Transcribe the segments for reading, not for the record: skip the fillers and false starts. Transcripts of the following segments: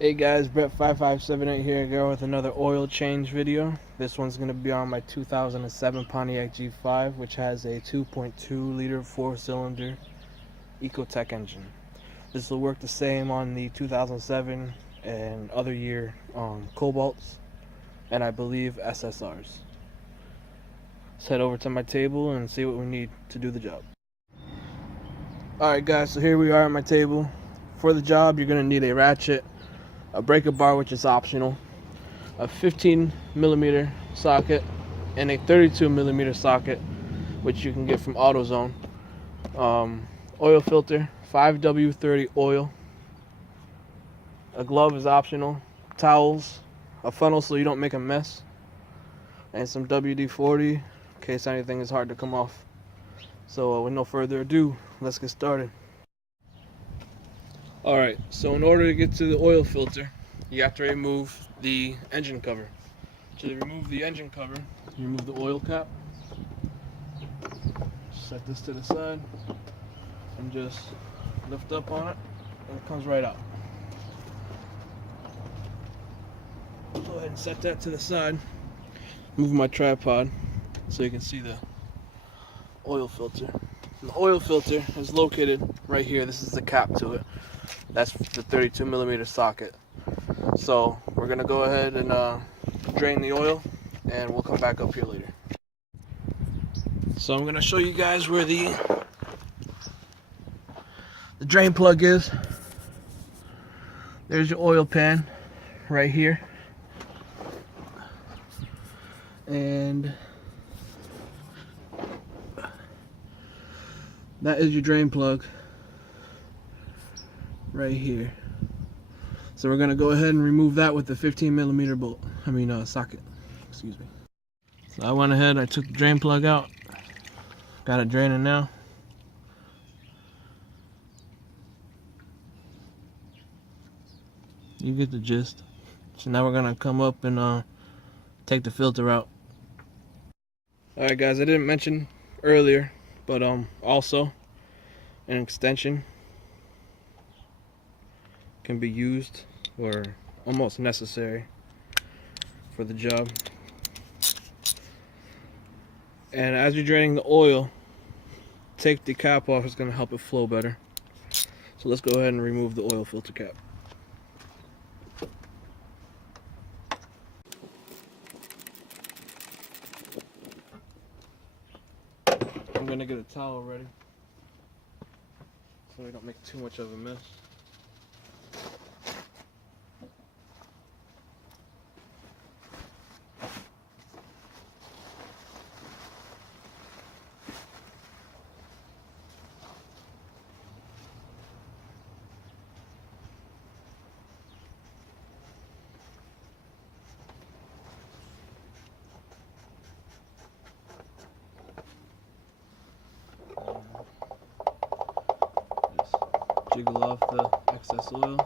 Hey guys, Brett5578 here again with another oil change video. This one's going to be on my 2007 Pontiac G5, which has a 2.2 liter 4-cylinder Ecotech engine. This will work the same on the 2007 and other year Cobalts, and I believe SSRs. Let's head over to my table and see what we need to do the job. Alright guys, so here we are at my table. For the job, you're going to need a ratchet, a breaker bar, which is optional, a 15mm socket, and a 32mm socket, which you can get from AutoZone. Oil filter, 5W30 oil. A glove is optional. Towels, a funnel so you don't make a mess, and some WD-40 in case anything is hard to come off. So with no further ado, let's get started. Alright, so in order to get to the oil filter, you have to remove the engine cover. To remove the engine cover, you remove the oil cap, set this to the side, and just lift up on it, and it comes right out. Go ahead and set that to the side. Move my tripod so you can see the oil filter. And the oil filter is located right here. This is the cap to it. That's the 32mm socket. So we're gonna go ahead and drain the oil, and we'll come back up here later. So I'm gonna show you guys where the drain plug is. There's your oil pan right here, and that is your drain plug right here. So we're gonna go ahead and remove that with the 15mm bolt. Socket. Excuse me. So I went ahead, I took the drain plug out, got it draining now. You get the gist. So now we're gonna come up and take the filter out. Alright guys, I didn't mention earlier, but also an extension can be used, or almost necessary, for the job. And as you're draining the oil, take the cap off. It's going to help it flow better. So let's go ahead and remove the oil filter cap. I'm going to get a towel ready so we don't make too much of a mess. Jiggle off the excess oil.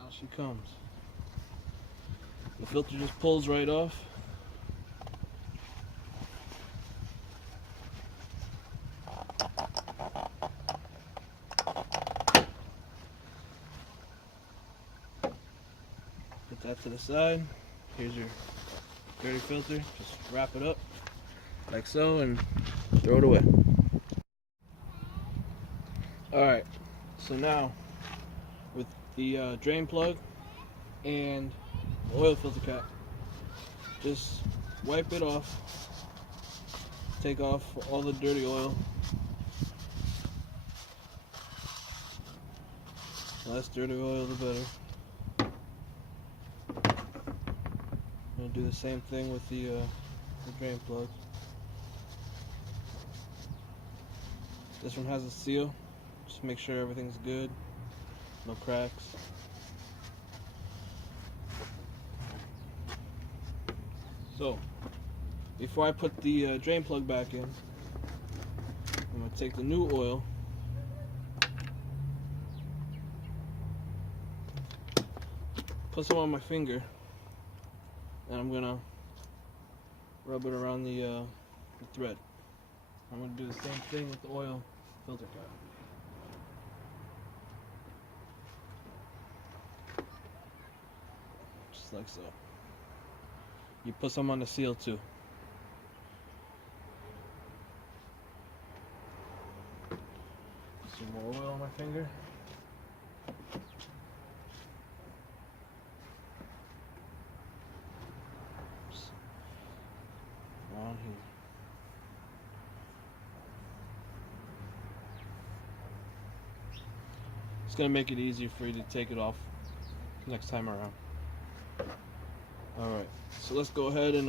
Out she comes. The filter just pulls right off. Put that to the side. Here's your dirty filter. Just wrap it up like so and throw it away. Alright, so now with the drain plug and the oil filter cap, just wipe it off, take off all the dirty oil. The less dirty oil, the better. I'm going to do the same thing with the drain plug. This one has a seal. Just make sure everything's good, no cracks. So, before I put the drain plug back in, I'm going to take the new oil, put some on my finger, and I'm going to rub it around the thread. I'm going to do the same thing with the oil filter cap. just like so. You put some on the seal too. Some more oil on my finger. Oops. On here. It's gonna make it easier for you to take it off next time around. Alright, so let's go ahead and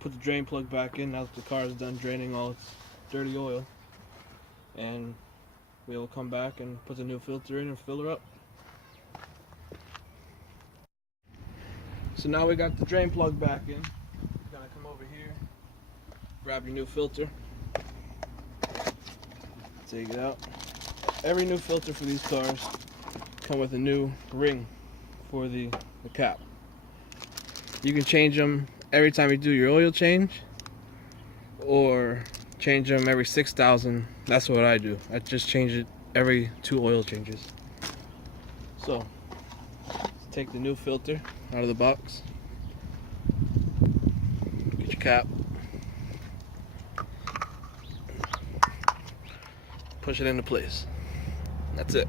put the drain plug back in now that the car is done draining all its dirty oil. And we'll come back and put the new filter in and fill her up. So now we got the drain plug back in. You're gonna come over here, grab your new filter, take it out. Every new filter for these cars come with a new ring for the cap. You can change them every time you do your oil change, or change them every 6,000. That's what I do. I just change it every 2 oil changes. So, let's take the new filter out of the box. Get your cap. Push it into place. That's it.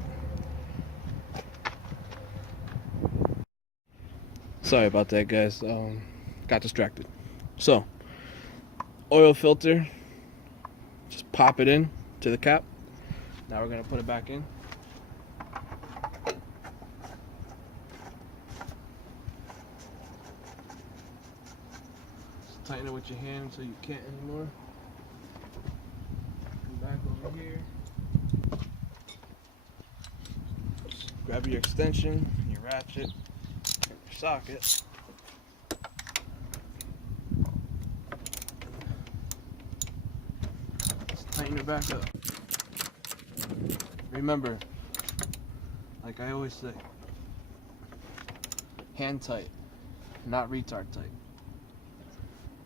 Sorry about that, guys. Got distracted. So, oil filter. Just pop it in to the cap. Now we're gonna put it back in. Just tighten it with your hand until you can't anymore. Come back over here. Just grab your extension, your ratchet, and your socket. Tighten it back up. Remember, like I always say, hand tight, not retard tight.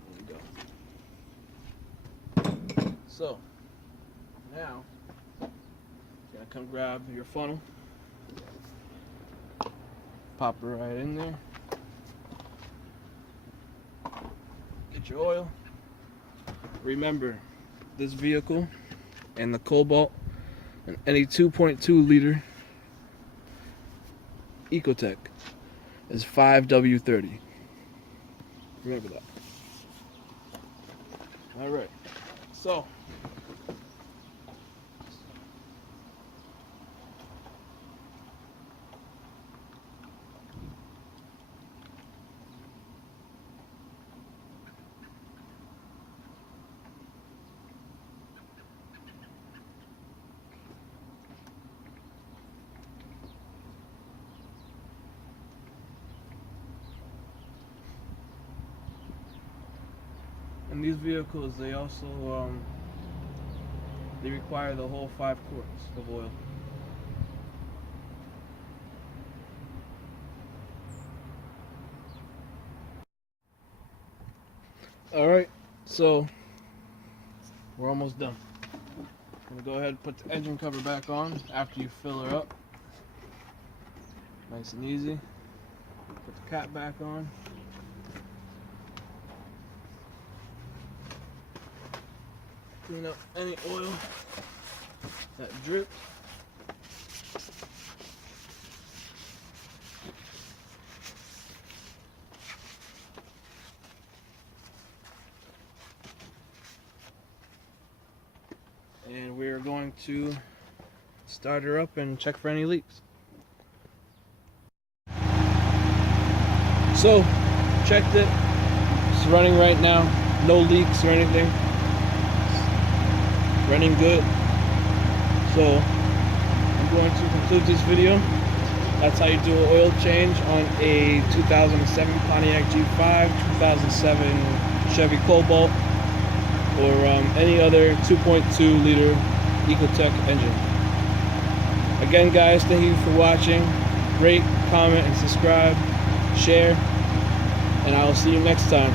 There we go. So, now, you're gonna come grab your funnel, pop it right in there, get your oil. Remember, this vehicle and the Cobalt and any 2.2 liter Ecotech is 5W30. Remember that. Alright, so and these vehicles, they also they require the whole 5 quarts of oil. Alright, so we're almost done. I'm gonna go ahead and put the engine cover back on after you fill her up. Nice and easy. Put the cap back on. Clean up any oil that dripped. And we're going to start her up and check for any leaks. So, checked it. It's running right now. No leaks or anything. Running good. So I'm going to conclude this video. That's how you do an oil change on a 2007 Pontiac G5, 2007 Chevy Cobalt, or any other 2.2 liter Ecotech engine. Again, guys, thank you for watching. Rate, comment, and subscribe. Share, and I will see you next time.